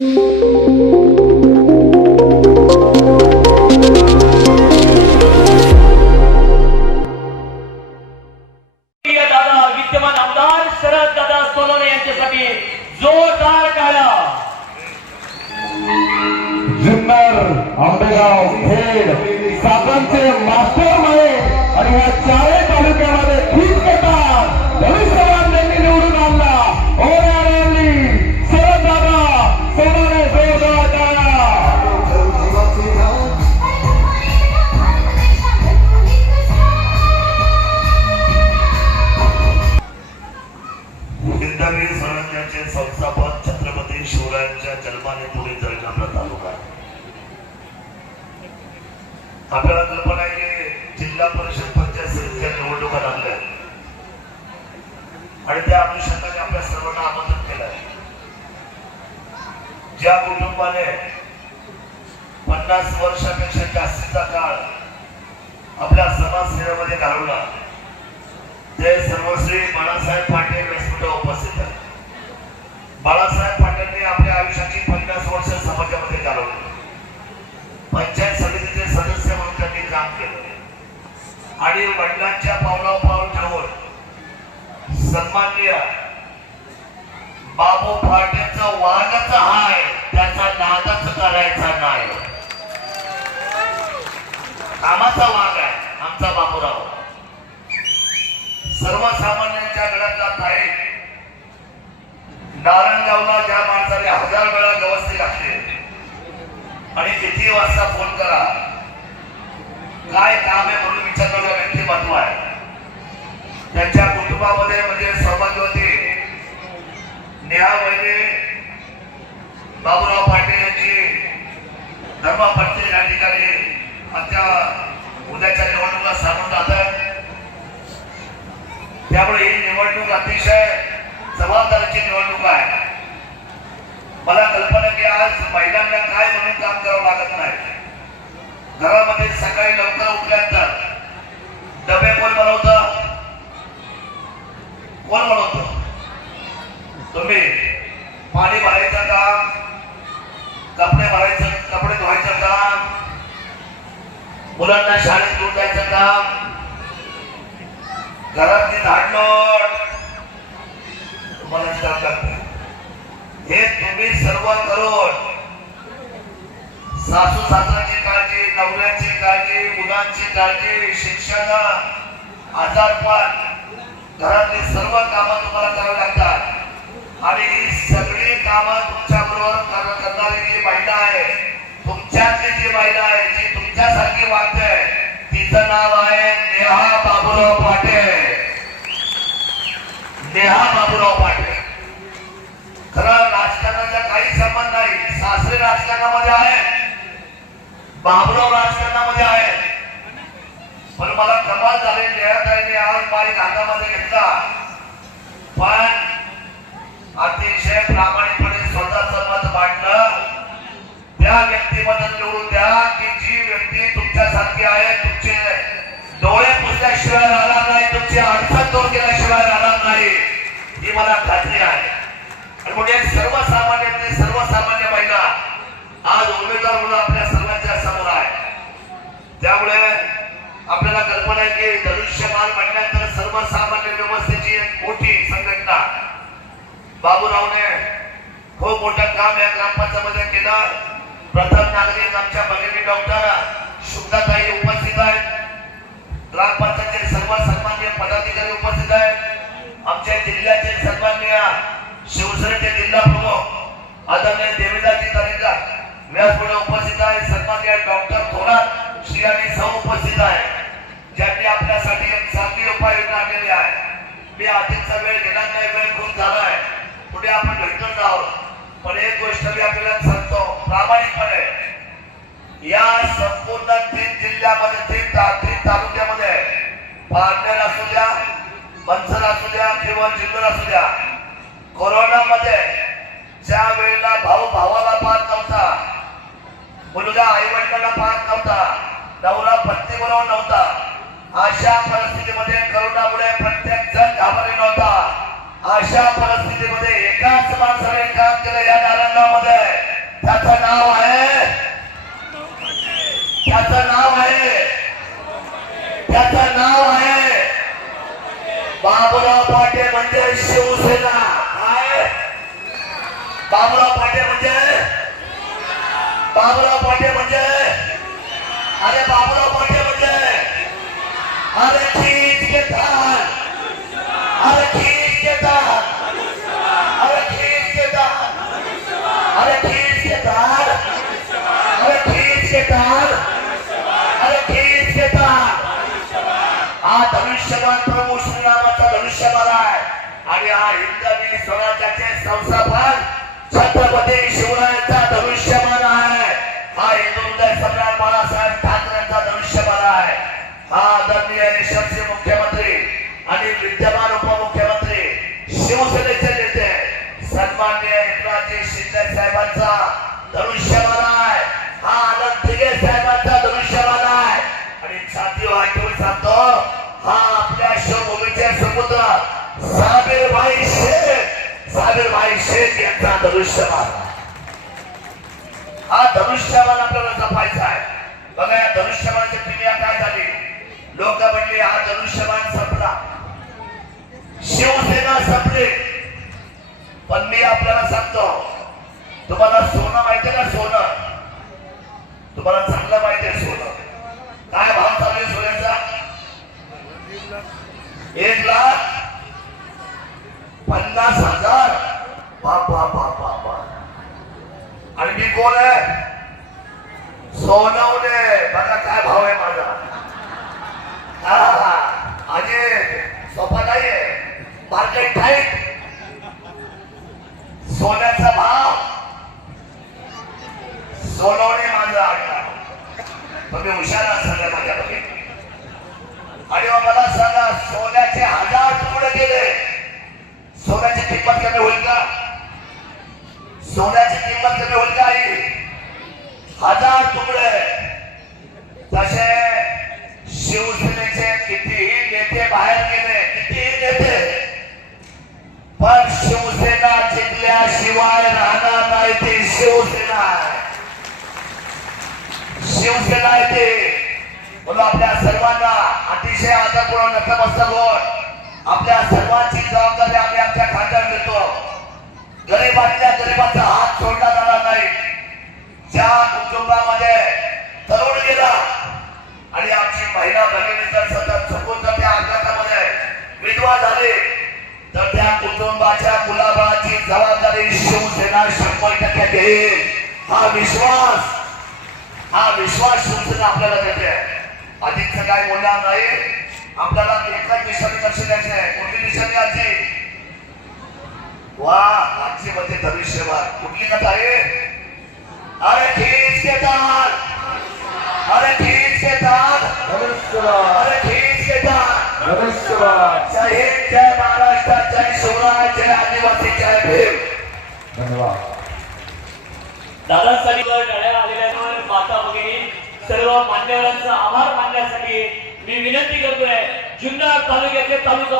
विद्यमान आमदार शरद दादा सोनवणे यांच्यासाठी जोरदार टाळ्या। जुन्नर, आंबेगाव, खेड, सातारचे मास्टर माळे आणि या चारही तालुक्यामध्ये ठीक करतात भविष्यवाणी निवडून आणला होणारी शरद दादा सोनवणे। जोरदार टाळ्या। हिंदवी स्वराज्याचे संस्थापक छत्रपती शिवरायांच्या जन्माने पुढे जळगाव तालुका। आपल्याला कल्पना आहे की जिल्हा परिषद पंचायत समितीच्या निवडणुका लागल्या आणि त्या अनुषंगाने आपल्या सर्वांना आमंत्रित केलं आहे। ज्या कुटुंबाने 50 वर्षापेक्षा जास्तीचा काळ आपल्या समाजसेवेमध्ये घालवला ते सर्वश्री बाळासाहेब पाटील व्यासपीठावर उपस्थित आहेत। बाळासाहेब पाटीलने आपल्या आयुष्याची 50 वर्ष समाजामध्ये घालवली। पंचायत समितीचे सदस्य म्हणून त्यांनी काम केलं आणि वडिलांच्या पावलावर पाऊल ठेवून सन्माननीय बाबू फाटेचं वागच हाय त्याचा नादच करायचा नाही। कामाचा वाघ आहे आमचा बाबूराव। सर्वसामान्यांच्या गळ्यातला ताई नारायणगावला ज्या माणसाने 1000 वेळा गवसणी घातली आणि किती वाजता फोन करा काय काम आहे म्हणून विचारणारा व्यक्तिमत्व आहे। त्यांच्या कुटुंबामध्ये म्हणजे सहभागी होती नेहा वहिनी बाबूराव पाटील यांची धर्मपत्नी या ठिकाणी आता उद्याच्या निवडणुका सामोरं जात आहेत। त्यामुळे ही निवडणूक अतिशय जबाबदारीची निवडणूक आहे। मला कल्पना की आज महिलांना काय म्हणून काम करावं लागत नाही। घरामध्ये सकाळी लवकर उठल्यानंतर डबे कोण बनवतं? कोण बनवतं? तुम्ही। पाणी भरायचं काम, कपडे धुवायचं काम, मुलांना शाळेत घेऊन जायचं काम, घरातली धाडलोट तुम्हालाच काम लागतं। हे तुम्ही सर्व करून सासू सासऱ्याची काळजी, नवऱ्याची काळजी, मुलांची काळजी, शिक्षण, आजारपण, घरातली सर्व कामं तुम्हाला करावी लागतात आणि ही सगळी कामं तुमच्या बरोबर करणारी जी महिला आहे, तुमच्यातली जी महिला आहे जी तुमच्यासारखी वागते तिचं नाव आहे नेहा बाबूराव पाटील। नेहा बाबूराव पाटील। खरं राजकारणाचा काही संबंध नाही। सासरे राजकारणामध्ये आहे, बाबूराव राजकारणामध्ये आहे। पण मला कमाल झाली नेहाताईने आज माईक हातामध्ये घेतला पण अतिशय प्रामाणिकपणे स्वतःचं मत मांडलं। त्या व्यक्तीबद्दल निवडून द्या की जी व्यक्ती तुमच्यासारखी आहे, तुमचे डोळे पुसल्याशिवाय राहणार नाही, तुमची अडचण दूर केल्याशिवाय राहणार नाही ही मला खात्री आहे। आणि म्हणजे सर्वसामान्य महिला आज उमेदवार म्हणून आपल्या सर्वांच्या समोर आहे। त्यामुळे आपल्याला कल्पना आहे की धनुष्यबाण म्हटल्यानंतर सर्वसामान्य व्यवस्थेची एक मोठी संघटना बाबूरावने खूप मोठं काम या ग्रामपंचायतीमध्ये केलं। प्रथम नागरिक आमच्या भगिनी डॉक्टर शुभदाताई उपस्थित आहेत। ग्रामपंचायतीचे सर्व सन्माननीय पदाधिकारी उपस्थित आहेत। आमच्या जिल्ह्याचे सन्माननीय शिवसेनेचे जिल्हा प्रमुख आदरणीय देवीदासजी तरेजा व्यासपीठावर उपस्थित आहे। सन्माननीय डॉक्टर थोरात श्री आणि सौ उपस्थित आहे ज्यांनी आपल्यासाठी एक चांगली उपाययोजना आणलेली आहे। मी अधिकचा वेळ घेणार नाही, वेळ खूप झाला आहे, पुढे आपण भेटत आहोत। पण एक गोष्ट मी आपल्याला सांगतो प्रामाणिकपणे, या संपूर्ण 3 जिल्ह्यामध्ये 3 तालुक्यामध्ये पारनेर असू द्या, मनसर असू द्या किंवा जिल्हा असू द्या, कोरोनामध्ये ज्या वेळेला भाऊ भावाला पाहत नव्हता, मुलगा आई वडिलांना पाहत नव्हता, नवरा पत्नी बरोबर नव्हता, अशा परिस्थितीमध्ये कोरोनामुळे प्रत्येक जण घाबरलेला होता। अशा परिस्थितीमध्ये एकाच माणसाने काम केलं या नारायणगावमध्ये। त्याचं नाव आहे बाबुराव पाटे म्हणजे शिवसेना. काय बाबुराव पाटे म्हणजे अरे बाबुराव पाटे म्हणजे अरे खींच के तार, अरे खींच के तार, अरे खींच के तार, अरे खींच के तार, अरे खींच के तार, अरे खींच के तार. हा धनुष्यबाण प्रभू श्रीरामाचा धनुष्यबाण आहे आणि हा हिंदवी स्वराज्याचे संस्थापक छत्रपती शिवरायांचा धनुष्यबाण आहे. हा हिंदू हृदय सम्राट बाळासाहेब ठाकरेंचा धनुष्यबाण आहे. हा आदरणीय यशस्वी मुख्यमंत्री आणि विद्यमान उपमुख्यमंत्री शिवसेनेचे नेते सन्माननीय एकनाथजी शिंदे साहेबांचा धनुष्यबाण आहे. हा आनंद दिघे साहेबांचा धनुष्यबाण आहे. आणि छाती वाटून सांगतो हा आपल्या शिवभूमीचे सुपुत्र साबिरभाई शेख यांचा धनुष्यबाण. हा धनुष्यबाण आपल्याला जपायचा आहे. बघा या धनुष्यबाणाची क्रिया काय झाली. लोक म्हणले हा धनुष्यबाण संपला, शिवसेना संपली. पण मी आपल्याला सांगतो तुम्हाला सोनं माहितीये का. सोनं तुम्हाला चांगलं माहितीये. सोनं काय भाव चालू आहे सोन्याचा. 1,50,000. बापा आणि मी कोण आहे. सोनवणे. बघा काय भाव आहे माझा. अजय सोपा नाहीये. Market tight. सोन्याचा भाव सोनवणे माझा आडनाव. तुम्ही हुशार असाल माझ्याकडे. आणि मला सांगा सोन्याचे 1000 तुकडे केले. सोन्याची किंमत कमी होईल का. सोन्याची किंमत कमी होईल का. 1000 तुकडे. तसे शिवसेनेचे कितीही नेते बाहेर गेले, कितीही नेते, पण शिवसेना जिंकल्याशिवाय राहणार नाही. ती शिवसेना आहे. शिवसेना आहे ती. म्हणून आपल्या सर्वांना अतिशय आदरपूर्वक नतमस्तक होऊन आपल्या सर्वांची जबाबदारी आम्ही आमच्या खात्यावर घेतो. गरीबातल्या गरीबाचा हात सोडला जाणार नाही. ज्या कुटुंबामध्ये तरुण गेला आणि आमची महिला भगिनी जर सतत चुकून जर त्या अपघातामध्ये विधवा झाली तर त्या कुटुंबाच्या मुलाबाळाची जबाबदारी शिवसेना 100% घेईल. हा विश्वास शिवसेना आपल्याला देते. अधिकचं काय बोलणार नाही. आपल्याला एकच निशाणी लक्ष द्यायचे आहे. कुठली निशाणी आजी. वा आजची मध्ये धनुष्यबाण. कुठली कथा आहे. अरे खींच के तार, अरे खींच के तार, अरे खींच के तार. जय हिंद, जय महाराष्ट्र, जय शिवराय, जय आदिवासी, जय भीम. धन्यवाद. दादांसाठी टाळ्या आलेल्या माता भगिनी सर्व मान्यवरांचा आभार मानण्यासाठी मी विनंती करतोय. जुन्नर तालुक्याचे तालुका